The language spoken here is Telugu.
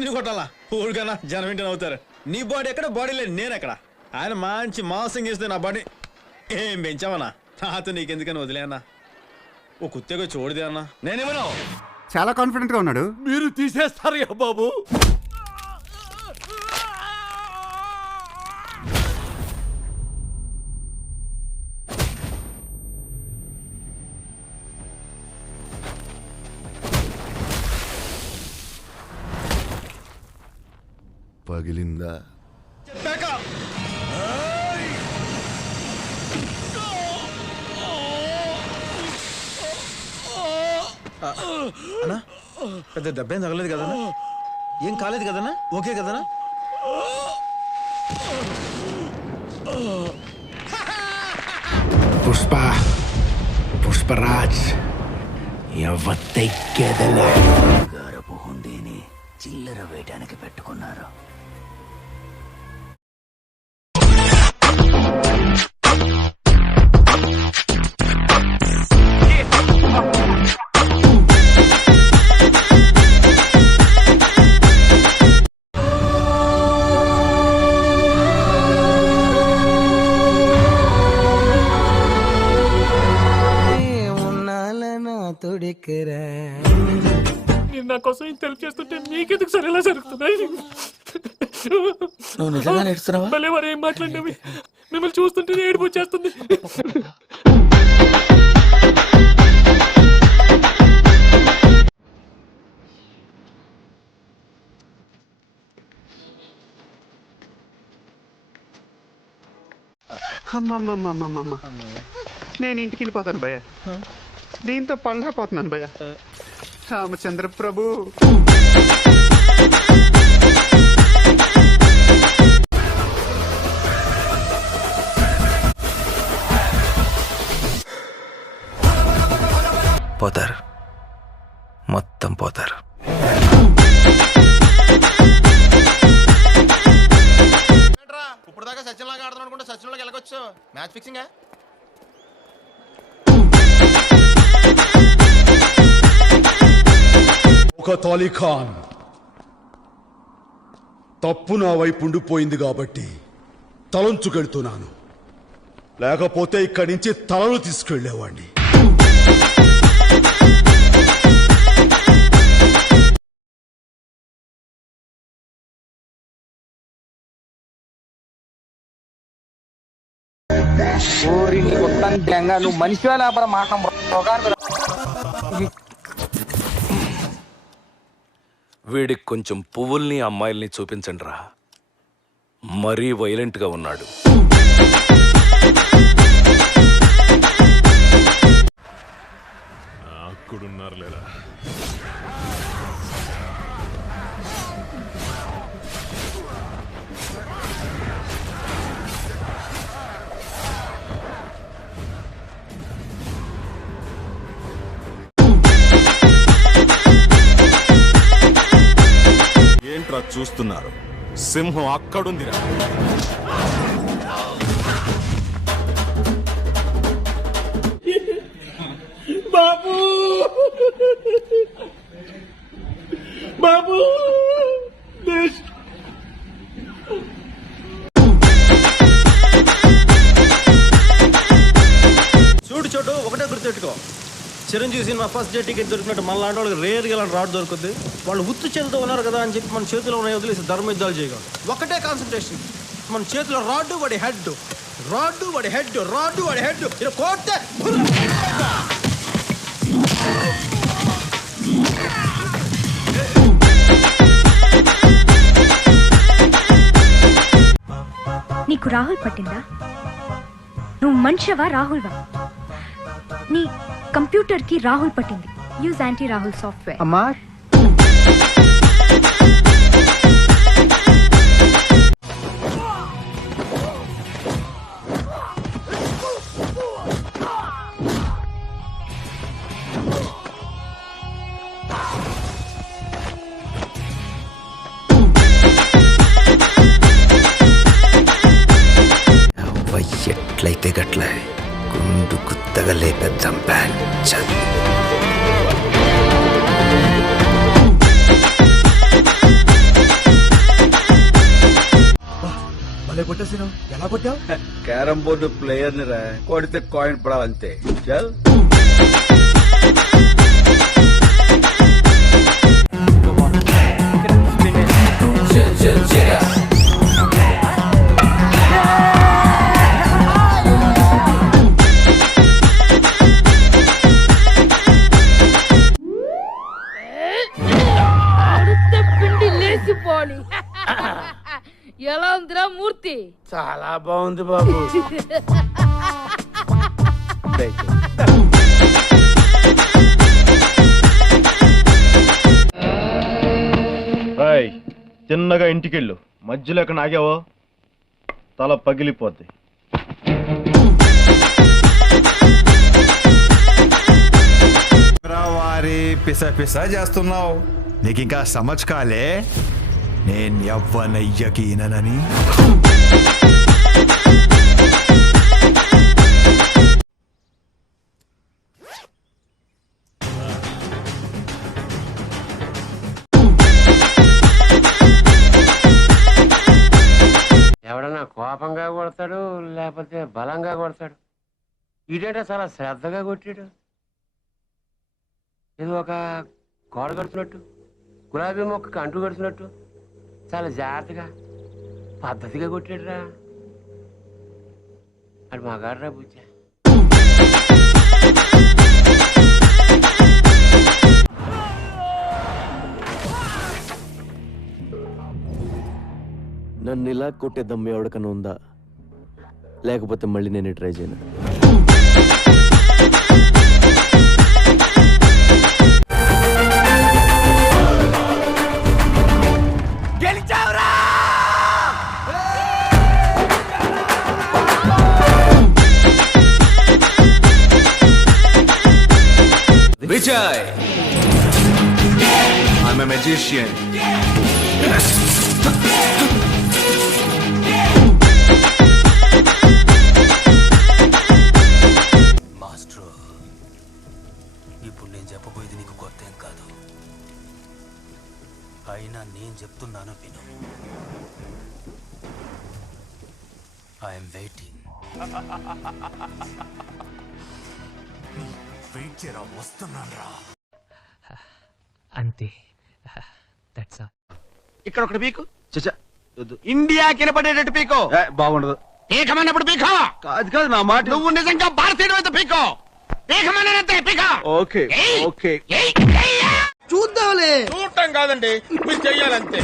నీ కొట్టాలా ఊరికన్నా జనం వింటే అవుతారు. నీ బాడీ ఎక్కడ, బాడీ లేదు నేను ఎక్కడ. ఆయన మంచి మాంసం చేస్తే నా బాడీ ఏం పెంచావన్నా. నాతో నీకెందుకని వదిలే అన్నా. ఓ కుత్తగా చూడదే అన్నా. నేనేమన్నా చాలా కాన్ఫిడెంట్ గా ఉన్నాడు. మీరు తీసేస్తారు బాబు. పగిలిందా? చెప్పాక అన్నా పెద్ద దెబ్బేం తగలేదు కదన్నా? ఏం కాలేదు కదన్నా? ఓకే కదన్నా? పుష్ప పుష్పరాజ్ ఎవత్తెక్కేదలే గారపు హుండీని చిల్లర వేయడానికి పెట్టుకున్నారు. మీరు నా కోసం ఇంత హెల్ప్ చేస్తుంటే మీకెందుకు సరే ఎలా జరుగుతున్నాయి? నువ్వు నిజంగా నేర్చుతున్నావా? భలే వారు ఏం మాట్లాడినవి. మిమ్మల్ని చూస్తుంటే ఏడుపు వచ్చేస్తుంది. అమ్మమ్మమ్మమ్మమ్మ, నేను ఇంటికి వెళ్ళిపోతాను భయ్య. దీంతో పళ్ళపోతున్నాను భయ్య. రామచంద్ర ప్రభు. పోతారు, మొత్తం పోతారు. ఇప్పుడు దాకా సచిన్ లాగా ఆడుతున్నాను అనుకుంటే సచిన్ లాగా వెళ్ళకొచ్చు. Match fixing. ఒక తాలిఖాన్ తప్పు నా వైపు ఉండిపోయింది కాబట్టి తలంచుకెళ్తున్నాను. లేకపోతే ఇక్కడి నుంచి తలలు తీసుకెళ్లేవాడిని. నువ్వు మనిషి లేకపోతే మాట వీడికి కొంచెం పువ్వుల్ని అమ్మాయిల్ని చూపించండి రా. మరీ వైలెంట్ గా ఉన్నాడు. అక్కడున్నారు లేరా? ఏంట్రా చూస్తున్నారు? సింహం అక్కడుందిరా. బాబు బాబు చూడు చోటు ఒకటే గుర్తుపెట్టుకో. Chiranjeevi cinema first day ticket దొరికినట్టు మన లాంటి వాళ్ళకి రేర్గా ఇలాంటి రాడ్ దొరుకుద్ది. వాళ్ళు ఉత్తు చేతితో ఉన్నారు కదా అని చెప్పి మన చేతిలో ఉన్నాయి వదిలేసి ధర్మ యుద్ధాలు చేయగలరు. ఒకటే కాన్సన్ట్రేషన్. మన చేతిలో రాడ్డు వాడి హెడ్, రాడ్డు వాడి హెడ్, రాడ్డు వాడి హెడ్. ఇలా కోస్తే నీకు రాహుల్ పట్టిందా? నువ్వు మనిషివా రాహుల్వా? నీ కంప్యూటర్ కి రాహుల్ పట్టింది. Use anti Rahul software. అమ్మా ఎట్లయితే గట్ల గుండు గుత్తగా లేపేద్దాం. ప్యాన్ కొట్టేసాను. ఎలా కొట్టావు? క్యారం బోర్డు ప్లేయర్ ని రా, కొడితే కాయిన్ పడాలంతే. చల్. పిండి లేచిపోని. ఎలా ఉందిరా మూర్తి? చాలా బాగుంది బాబు. చిన్నగా ఇంటికెళ్ళు, మధ్యలో ఎక్కడ ఆగావో తల పగిలిపోద్ది. వారి పిస పిస చేస్తున్నావు. నీకు ఇంకా సమజ్ కాలే నేను ఎవ్వనయ్యకి ఈననని. ఎవడన్నా కోపంగా కొడతాడు లేకపోతే బలంగా కొడతాడు. ఈడేటా చాలా శ్రద్ధగా కొట్టాడు. ఇది ఒక గోడ కడుతున్నట్టు, గులాబీ మొక్కకి అంటు కడుతున్నట్టు చాలా జాగ్రత్తగా పద్ధతిగా కొట్టాడురా. అది మగాడ్రా బుజ్జా. నన్ను ఇలా కొట్టే దమ్ము ఎవరికన్నా ఉందా? లేకపోతే మళ్ళీ నేను ట్రై చేయను. Vijay, I'm a magician. Master, ఇప్పుడు నేను చెప్పబోయేది నీకు కొత్త ఏం కాదు. అయినా నేను చెప్తున్నాను విను. I'm waiting. వెయిట్ చేయరా, వస్తున్నారా. అంతే. That's all. ఇక్కడ ఒకటి పీకు. ఇండియా కినపడేటట్టు పీకో. బాగుండదు. పీకమన్నప్పుడు పీకో. కాదు నా మాట. నువ్వు నిజంగా భారతీయుడు అయితే పీకో. పీకమన్నంతే పీకో. Okay okay. చూద్దాంలే. చూడటం కాదండి, మీరు చెయ్యాలంతే.